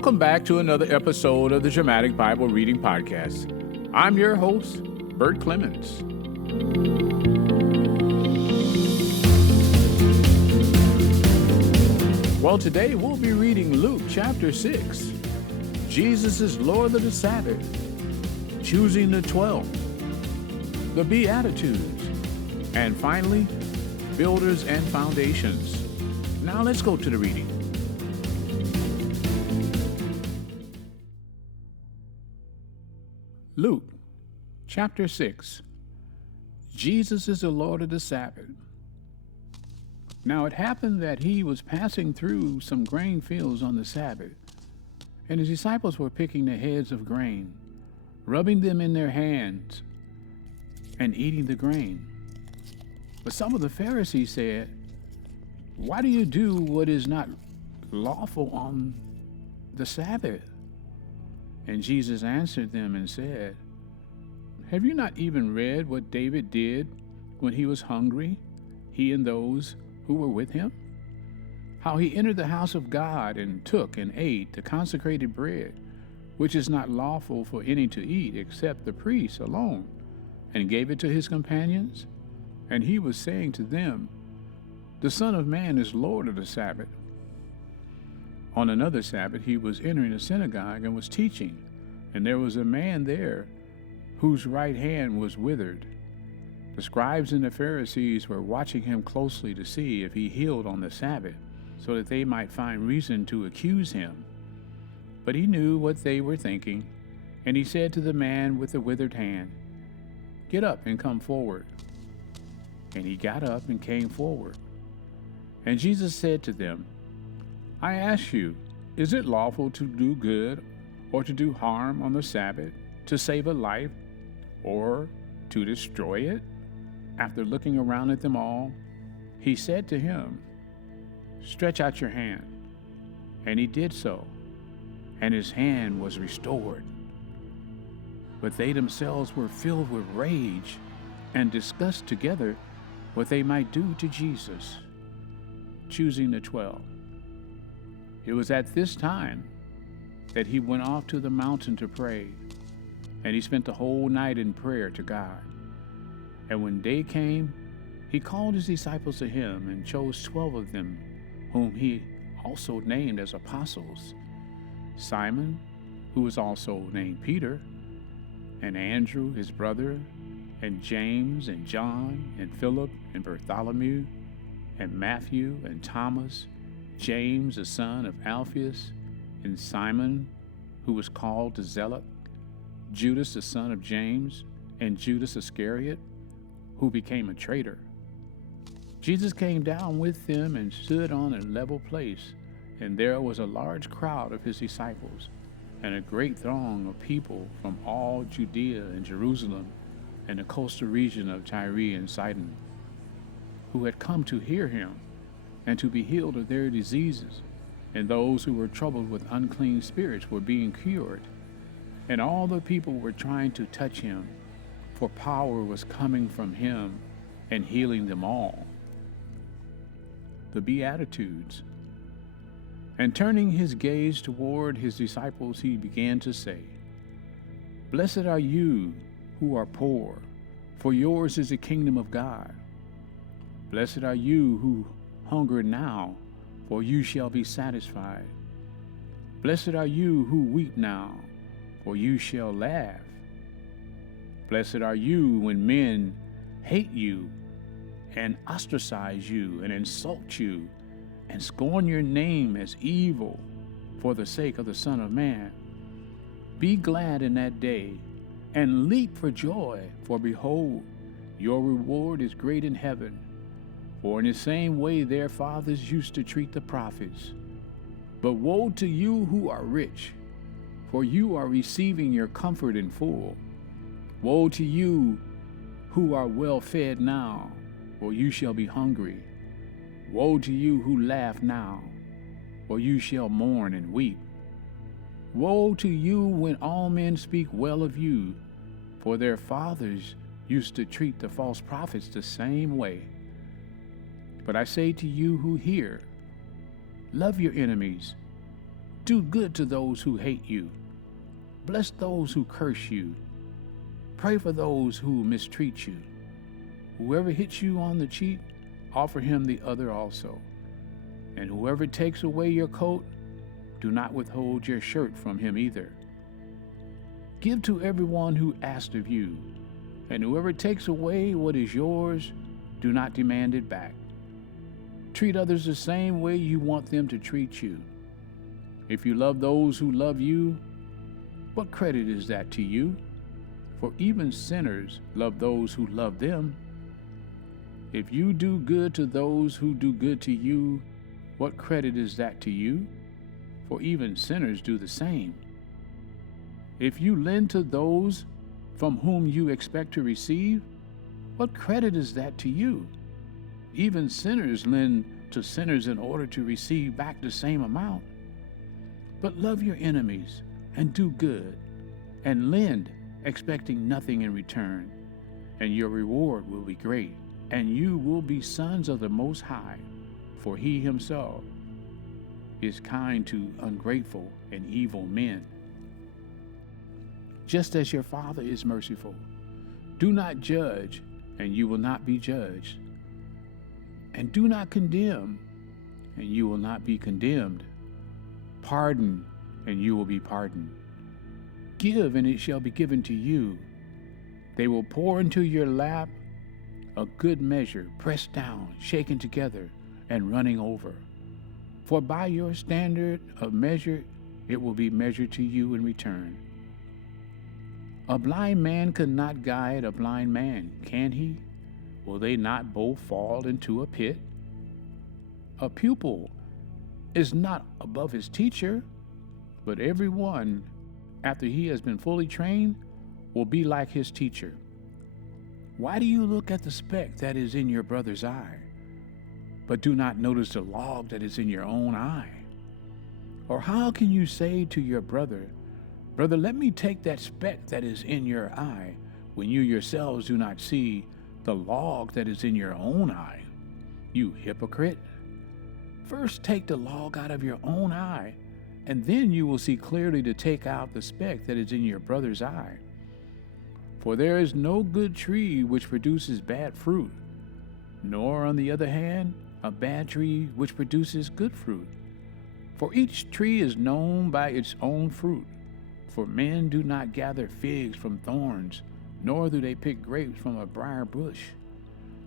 Welcome back to another episode of the Dramatic Bible Reading Podcast. I'm your host, Bert Clemens. Well, today we'll be reading Luke chapter 6. Jesus is Lord of the Sabbath. Choosing the 12. The Beatitudes. And finally, builders and foundations. Now let's go to the reading. Luke chapter 6. Jesus is the Lord of the Sabbath. Now it happened that he was passing through some grain fields on the Sabbath, and his disciples were picking the heads of grain, rubbing them in their hands, and eating the grain. But some of the Pharisees said, "Why do you do what is not lawful on the Sabbath?" And Jesus answered them and said, "Have you not even read what David did when he was hungry, he and those who were with him? How he entered the house of God and took and ate the consecrated bread, which is not lawful for any to eat except the priests alone, and gave it to his companions? And he was saying to them, the Son of Man is Lord of the Sabbath." On another Sabbath he was entering a synagogue and was teaching, and there was a man there whose right hand was withered. The scribes and the Pharisees were watching him closely to see if he healed on the Sabbath, so that they might find reason to accuse him. But he knew what they were thinking, and he said to the man with the withered hand, "Get up and come forward." And he got up and came forward. And Jesus said to them, "I ask you, is it lawful to do good or to do harm on the Sabbath, to save a life or to destroy it?" After looking around at them all, he said to him, "Stretch out your hand." And he did so, and his hand was restored. But they themselves were filled with rage and discussed together what they might do to Jesus. Choosing the 12. It was at this time that he went off to the mountain to pray, and he spent the whole night in prayer to God. And when day came, he called his disciples to him and chose 12 of them, whom he also named as apostles: Simon, who was also named Peter, and Andrew his brother, and James and John and Philip and Bartholomew, and Matthew and Thomas, James the son of Alphaeus, and Simon, who was called the Zealot, Judas the son of James, and Judas Iscariot, who became a traitor. Jesus came down with them and stood on a level place, and there was a large crowd of his disciples, and a great throng of people from all Judea and Jerusalem, and the coastal region of Tyre and Sidon, who had come to hear him and to be healed of their diseases. And those who were troubled with unclean spirits were being cured. And all the people were trying to touch him, for power was coming from him and healing them all. The Beatitudes. And turning his gaze toward his disciples, he began to say, "Blessed are you who are poor, for yours is the kingdom of God. Blessed are you who hunger now, for you shall be satisfied. Blessed are you who weep now, for you shall laugh. Blessed are you when men hate you and ostracize you and insult you and scorn your name as evil for the sake of the Son of Man. Be glad in that day and leap for joy, for behold, your reward is great in heaven. For in the same way their fathers used to treat the prophets. But woe to you who are rich, for you are receiving your comfort in full. Woe to you who are well fed now, for you shall be hungry. Woe to you who laugh now, for you shall mourn and weep. Woe to you when all men speak well of you, for their fathers used to treat the false prophets the same way. But I say to you who hear, love your enemies, Do good to those who hate you. Bless those who curse you. Pray for those who mistreat you. Whoever hits you on the cheek, offer him the other also. And whoever takes away your coat, do not withhold your shirt from him either. Give to everyone who asks of you, and whoever takes away what is yours, do not demand it back. Treat others the same way you want them to treat you. If you love those who love you, what credit is that to you? For even sinners love those who love them. If you do good to those who do good to you, what credit is that to you? For even sinners do the same. If you lend to those from whom you expect to receive, what credit is that to you? Even sinners lend to sinners in order to receive back the same amount. But love your enemies and do good, and lend, expecting nothing in return, and your reward will be great, and you will be sons of the Most High, for he himself is kind to ungrateful and evil men. Just as your Father is merciful, do not judge, and you will not be judged. And do not condemn, and you will not be condemned. Pardon, and you will be pardoned. Give, and it shall be given to you. They will pour into your lap a good measure, pressed down, shaken together, and running over. For by your standard of measure it will be measured to you in return. A blind man could not guide a blind man, can he? Will they not both fall into a pit? A pupil is not above his teacher, but everyone, after he has been fully trained, will be like his teacher. Why do you look at the speck that is in your brother's eye, but do not notice the log that is in your own eye? Or how can you say to your brother, "Brother, let me take that speck that is in your eye," when you yourselves do not see the log that is in your own eye? You hypocrite! First take the log out of your own eye, and then you will see clearly to take out the speck that is in your brother's eye. For there is no good tree which produces bad fruit, nor, on the other hand, a bad tree which produces good fruit. For each tree is known by its own fruit. For men do not gather figs from thorns, nor do they pick grapes from a briar bush.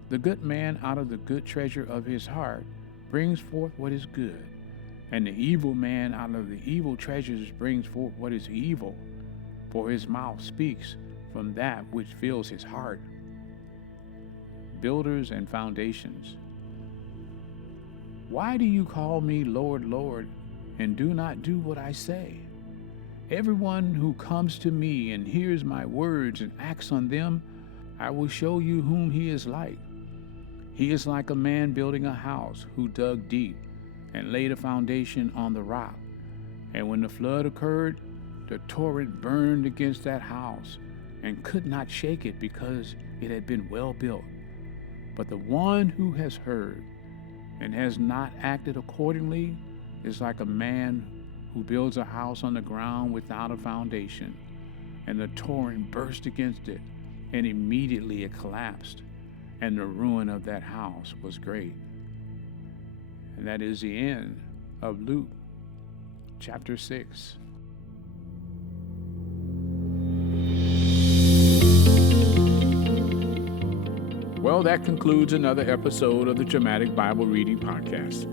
The good man out of the good treasure of his heart brings forth what is good, and the evil man out of the evil treasures brings forth what is evil, for his mouth speaks from that which fills his heart. Builders and foundations. Why do you call me Lord, Lord, and do not do what I say? Everyone who comes to me and hears my words and acts on them, I will show you whom he is like. He is like a man building a house who dug deep and laid a foundation on the rock. And when the flood occurred, the torrent burned against that house and could not shake it because it had been well built. But the one who has heard and has not acted accordingly is like a man who builds a house on the ground without a foundation, and the torrent burst against it, and immediately it collapsed, and the ruin of that house was great. And that is the end of Luke chapter 6. Well, that concludes another episode of the Dramatic Bible Reading Podcast.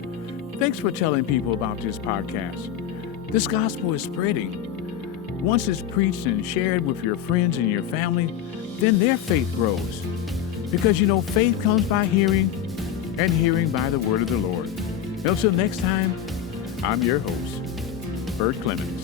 Thanks for telling people about this podcast. This gospel is spreading. Once it's preached and shared with your friends and your family, then their faith grows. Because faith comes by hearing, and hearing by the word of the Lord. Until next time, I'm your host, Bert Clemens.